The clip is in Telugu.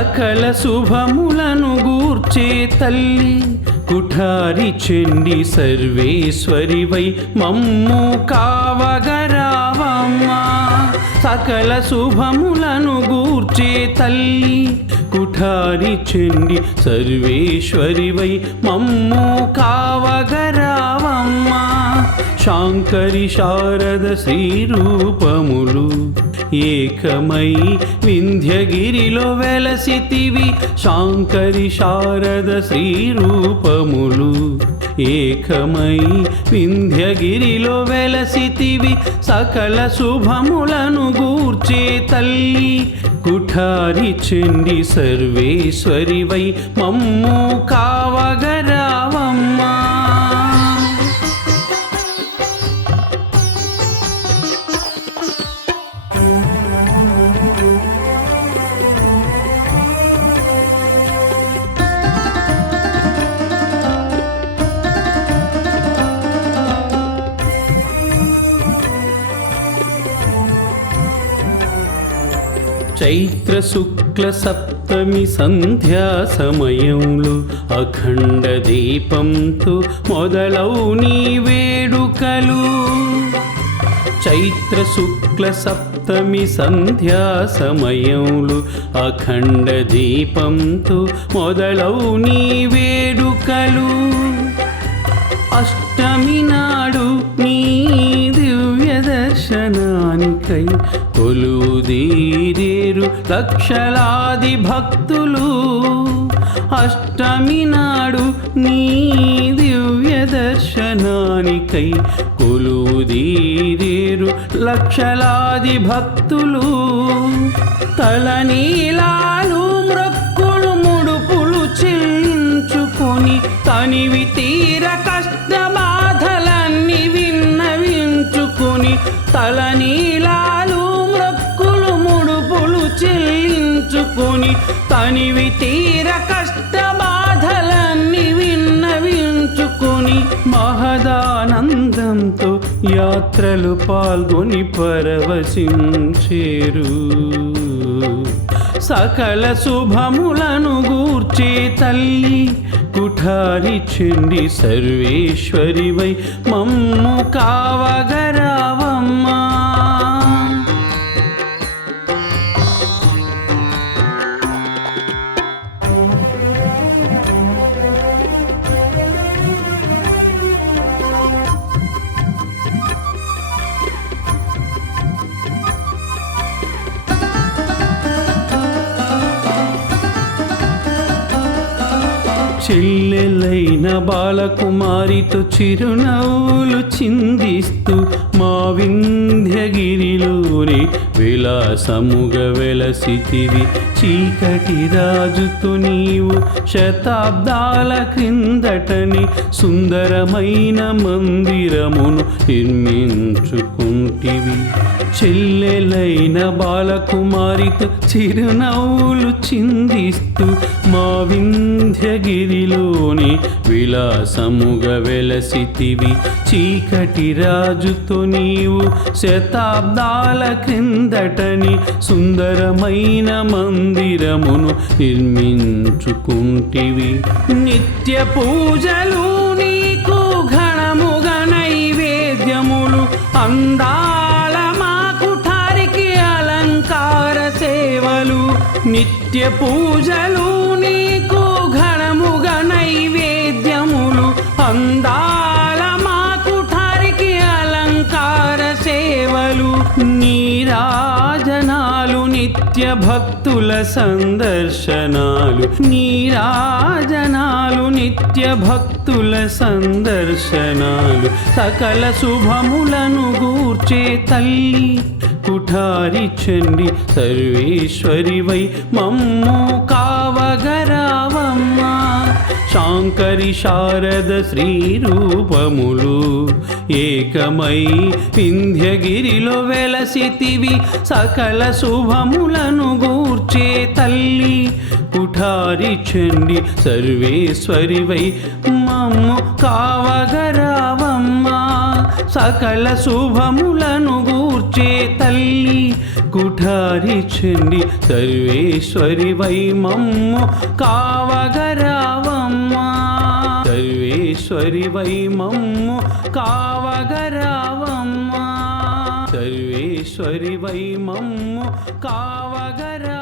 సకల శుభములను గూర్చే తల్లి కుఠారి చండి సర్వేశ్వరివై మమ్ము కావగరావమ్మా. సకల శుభములను గూర్చే తల్లి కుఠారి చండి సర్వేశ్వరివై మమ్ము కావగరావమ్మా. శాంకరి శారద శ్రీరూపములు ఏకమై వింధ్యగిరిలో వెలసితివి. శాంకరి శారద శ్రీరూపములు ఏకమై వింధ్యగిరిలో వెలసితివి. సకల శుభములను గూర్చే తల్లి కుఠారి చండి సర్వేశ్వరివై మమ్ము కావగరావమ్మా. చైత్ర శుక్ల సప్తమి సంధ్యా సమయంలో అఖండ దీపంతో మొదలవు నీ వేడుకలు. చైత్ర శుక్ల సప్తమి సంధ్యా సమయంలో అఖండ దీపంతో మొదలవు నీ వేడుకలు. అష్టమి నాడు నీ దివ్య దర్శనానికై కొలువుదీరేరు లక్షలాది భక్తులు. అష్టమి నాడు నీ దివ్య దర్శనానికై కొలువుదీరేరు లక్షలాది భక్తులు. తలనీలాలు మ్రొక్కులు ముడుపులు చెల్లించుకొని తనివి తీర కష్ట బాధలన్నీ విన్నవించుకొని తలనీలాలు మ్రొక్కులు ముడుపులు చెల్లించుకొని తనివి తీర కష్ట బాధలన్నీ విన్నవించుకొని మహదానందంతో యాత్రలు పాల్గొని పరవశించేరు. సకల శుభములను గూర్చే తల్లి కుఠారి చండి సర్వేశ్వరివై మమ్ము కావగరావమ్మా. చెల్లెలైన బాలకుమారితో చిరునవ్వులు చిందిస్తూ మా వింధ్యగిరిలోని విలాసముగా వెలసితివి. చీకటి రాజుతో నీవు శతాబ్దాల క్రిందటని సుందరమైన మందిరమును నిర్మించుకుంటివి. చెల్లెలైన బాలకుమారితో చిరునవ్వులు చిందిస్తూ మా వింధ్యగిరిలోని విలాసముగా వెలసితివి. చీకటి రాజుతో నీవు శతాబ్దాల క్రిందటని సుందరమైన మందిరమును నిర్మించుకుంటివి. నిత్య పూజలు నీకు ఘనముగా నైవేద్యములు అందాల మా కుఠారికి అలంకార సేవలు. నిత్య పూజలు నీకు ఘనముగా నైవేద్యములు అందాల మా కుఠారికి అలంకార సేవలు. నీరాజనాలు నిత్య భక్తుల సందర్శనాలు. నీరాజనాలు నిత్య భక్తుల సందర్శనాలు. సకల శుభములను గూర్చే తల్లి కుఠారి చండి సర్వేశ్వరివై మమ్ము కావగరావమ్మా. శాంకరి శారద శ్రీరూపములు ఏకమై వింధ్యగిరిలో వెలసితివి. సకల శుభములను గూర్చే తల్లి కుఠారి చండి సర్వేశ్వరివై మమ్ము కావగరావమ్మా. సకల శుభములను గూర్చే తల్లి కుఠారి చండి సర్వేశ్వరి వై మమ్ము కావగరావమ్మా సర్వేశ్వరి వై మమ్ము కావగరావమ్మా సర్వేశ్వరి వై మమ్ము కావగరా